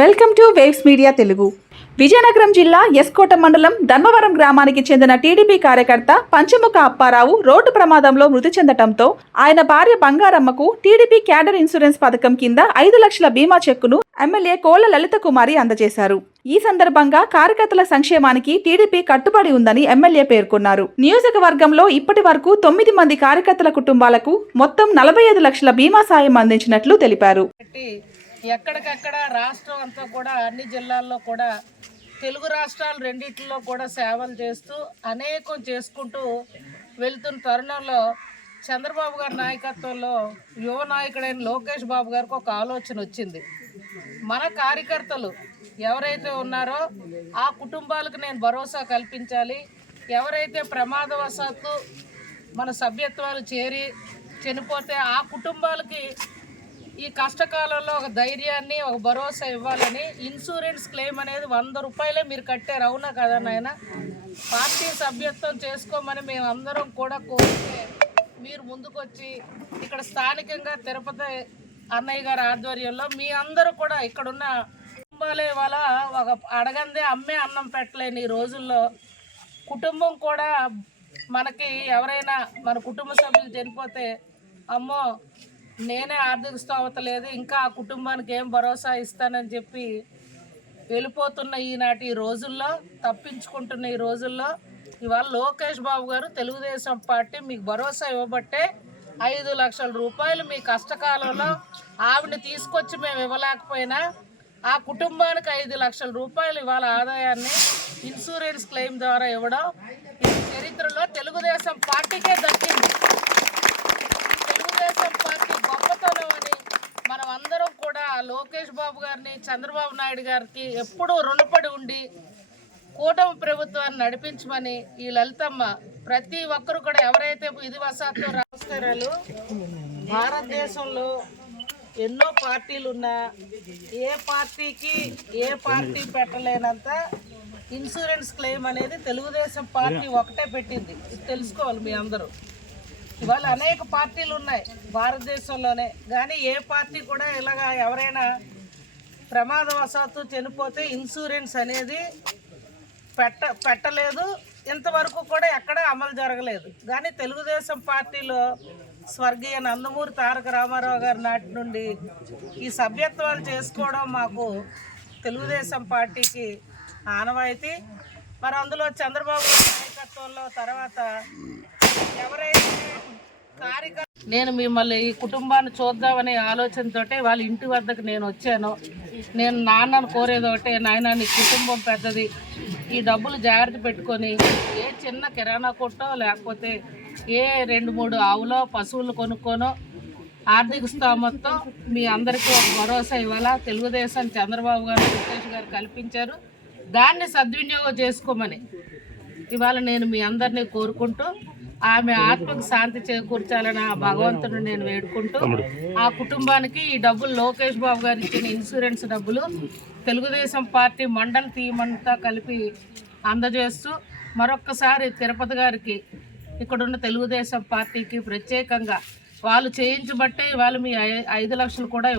Welcome to waves media Telugu. Vizianagaram జిల్లా ఎస్కోట మండలం ధర్మవరం గ్రామానికి చెందిన టీడీపీ కార్యకర్త పంచముఖ అప్పారావు రోడ్డు ప్రమాదంలో మృతి చెందటంతో ఆయన భార్య బంగారమ్మకు టీడీపీ క్యాడర్ ఇన్సూరెన్స్ పథకం కింద 5 లక్షల బీమా చెక్కును ఎమ్మెల్యే కోళ్ల లలిత కుమారి అందజేశారు. ఈ సందర్భంగా కార్యకర్తల సంక్షేమానికి టీడీపీ కట్టుబడి ఉందని ఎమ్మెల్యే పేర్కొన్నారు. నియోజకవర్గంలో ఇప్పటి వరకు 9 మంది కార్యకర్తల కుటుంబాలకు మొత్తం 45 లక్షల బీమా సాయం అందించినట్లు తెలిపారు. ఎక్కడికక్కడ రాష్ట్రం అంతా కూడా అన్ని జిల్లాల్లో కూడా తెలుగు రాష్ట్రాలు రెండిట్లో కూడా సేవలు చేస్తూ అనేకం చేసుకుంటూ వెళ్తున్న తరుణంలో చంద్రబాబు గారి నాయకత్వంలో యువ నాయకుడైన లోకేష్ బాబు గారికి ఒక ఆలోచన వచ్చింది. మన కార్యకర్తలు ఎవరైతే ఉన్నారో ఆ కుటుంబాలకు నేను భరోసా కల్పించాలి. ఎవరైతే ప్రమాదవశాత్తు మన సభ్యత్వాలు చేరి చనిపోతే ఆ కుటుంబాలకి ఈ కష్టకాలంలో ఒక ధైర్యాన్ని ఒక భరోసా ఇవ్వాలని ఇన్సూరెన్స్ క్లెయిమ్ అనేది 100 రూపాయలే మీరు కట్టారు. అవునా కదా నాయన? పార్టీ సభ్యత్వం చేసుకోమని మేము అందరం కూడా కోరితే మీరు ముందుకొచ్చి ఇక్కడ స్థానికంగా తిరుపతి అన్నయ్య గారి ఆధ్వర్యంలో మీ అందరూ కూడా ఇక్కడున్న కుటుంబాలే వాళ్ళ ఒక అడగందే అమ్మే అన్నం పెట్టలేని ఈ రోజుల్లో కుటుంబం కూడా మనకి ఎవరైనా మన కుటుంబ సభ్యులు చనిపోతే అమ్మో నేనే ఆర్థిక స్తోమత లేదు, ఇంకా ఆ కుటుంబానికి ఏం భరోసా ఇస్తానని చెప్పి వెళ్ళిపోతున్న ఈనాటి రోజుల్లో, తప్పించుకుంటున్న ఈ రోజుల్లో ఇవాళ లోకేష్ బాబు గారు తెలుగుదేశం పార్టీ మీకు భరోసా ఇవ్వబట్టే 5 లక్షల రూపాయలు మీ కష్టకాలంలో ఆవిడని తీసుకొచ్చి మేము ఇవ్వలేకపోయినా ఆ కుటుంబానికి 5 లక్షల రూపాయలు ఇవాళ ఆదాయాన్ని ఇన్సూరెన్స్ క్లెయిమ్ ద్వారా ఇవ్వడం ఈ చరిత్రలో తెలుగుదేశం పార్టీకే దక్కింది. తెలుగుదేశం పార్టీ గొప్పతనం అని మనం అందరం కూడా లోకేష్ బాబు గారిని, చంద్రబాబు నాయుడు గారికి ఎప్పుడూ రుణపడి ఉండి కూటమి ప్రభుత్వాన్ని నడిపించమని ఈ లలితమ్మ ప్రతి ఒక్కరు కూడా ఎవరైతే విధివశాత్తు రాష్ట్రాలు భారతదేశంలో ఎన్నో పార్టీలు ఉన్నా ఏ పార్టీకి ఏ పార్టీ పెట్టలేనంత ఇన్సూరెన్స్ క్లెయిమ్ అనేది తెలుగుదేశం పార్టీ ఒకటే పెట్టింది. ఇది తెలుసుకోవాలి మీ అందరూ. ఇవాళ అనేక పార్టీలు ఉన్నాయి భారతదేశంలోనే, కానీ ఏ పార్టీ కూడా ఇలాగా ఎవరైనా ప్రమాదవశాత్తు చనిపోతే ఇన్సూరెన్స్ అనేది పెట్టలేదు. ఇంతవరకు కూడా ఎక్కడ అమలు జరగలేదు. కానీ తెలుగుదేశం పార్టీలో స్వర్గీయ నందమూరి తారక రామారావు గారి నాటి నుండి ఈ సభ్యత్వాలు చేసుకోవడం మాకు తెలుగుదేశం పార్టీకి ఆనవాయితీ. మరి అందులో చంద్రబాబు నాయకత్వంలో తర్వాత ఎవరైతే నేను మిమ్మల్ని ఈ కుటుంబాన్ని చూద్దామనే ఆలోచనతోటే వాళ్ళ ఇంటి వద్దకు నేను వచ్చాను. నేను నాన్నను కోరేది ఒకటే, నాయన నీ కుటుంబం పెద్దది, ఈ డబ్బులు జాగ్రత్త పెట్టుకొని ఏ చిన్న కిరాణా కొట్టో లేకపోతే ఏ 2-3 ఆవులో పశువులు కొనుక్కోనో ఆర్థిక స్తోమతతో మీ అందరికీ ఒక భరోసా ఇవ్వాలా తెలుగుదేశం చంద్రబాబు గారు, లోకేష్ గారు కల్పించారు. దాన్ని సద్వినియోగం చేసుకోమని ఇవాళ నేను మీ అందరినీ కోరుకుంటూ ఆమె ఆత్మకు శాంతి చేకూర్చాలని ఆ భగవంతుని నేను వేడుకుంటూ ఆ కుటుంబానికి ఈ డబ్బులు లోకేష్ బాబు గారు ఇచ్చిన ఇన్సూరెన్స్ డబ్బులు తెలుగుదేశం పార్టీ మండల టీం అంతా కలిపి అందజేస్తూ మరొక్కసారి తిరుపతి గారికి ఇక్కడున్న తెలుగుదేశం పార్టీకి ప్రత్యేకంగా వాళ్ళు చేయించబట్టే వాళ్ళు మీ 5 లక్షలు కూడా